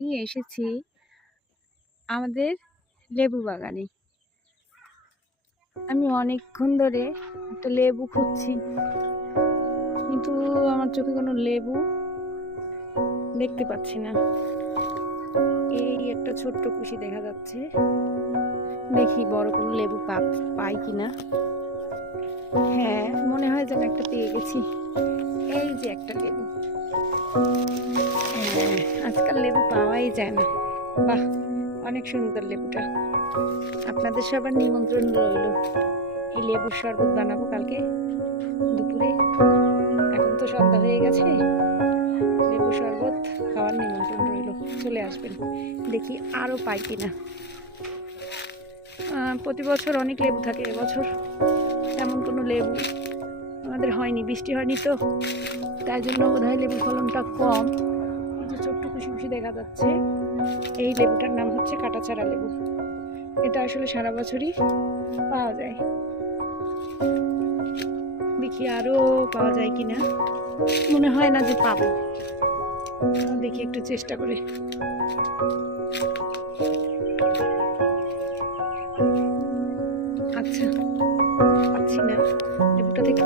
নিয়ে এসেছি আমাদের লেবু বাগানে। আমি অনেকক্ষণ ধরে একটা লেবু খুঁজছি, কিন্তু আমার চোখে কোনো লেবু দেখতে পাচ্ছি না। এই একটা ছোট্ট কুশি দেখা যাচ্ছে, দেখি বড় কোনো লেবু পাই কিনা। হ্যাঁ, মনে হয় যেন একটা পেয়ে গেছি। এই যে একটা লেবু। হ্যাঁ, আজকাল লেবু পাওয়াই যায় না। বাহ, অনেক সুন্দর লেবুটা। আপনাদের সবার নিমন্ত্রণ রইল। এই লেবুর শরবত বানাবো কালকে দুপুরে। এখন তো সন্ধ্যা হয়ে গেছে, লেবু শরবত খাওয়ার নিমন্ত্রণ রইল, চলে আসবেন। দেখি আরও পাই কিনা। প্রতি বছর অনেক লেবু থাকে, এবছর তেমন কোনো লেবু আমাদের হয়নি, বৃষ্টি হয়নি তো, তাই জন্য বোধহয় লেবুর ফলনটা কম। এই যে ছোট্ট খুশি খুশি দেখা যাচ্ছে, এই লেবুটার নাম হচ্ছে কাটাছাড়া লেবু। এটা আসলে সারা বছরই পাওয়া যায়। দেখি আরো পাওয়া যায় কিনা, মনে হয় না যে পাবো। দেখি একটু চেষ্টা করে। আচ্ছা, পাচ্ছি না লেবুটা থেকে।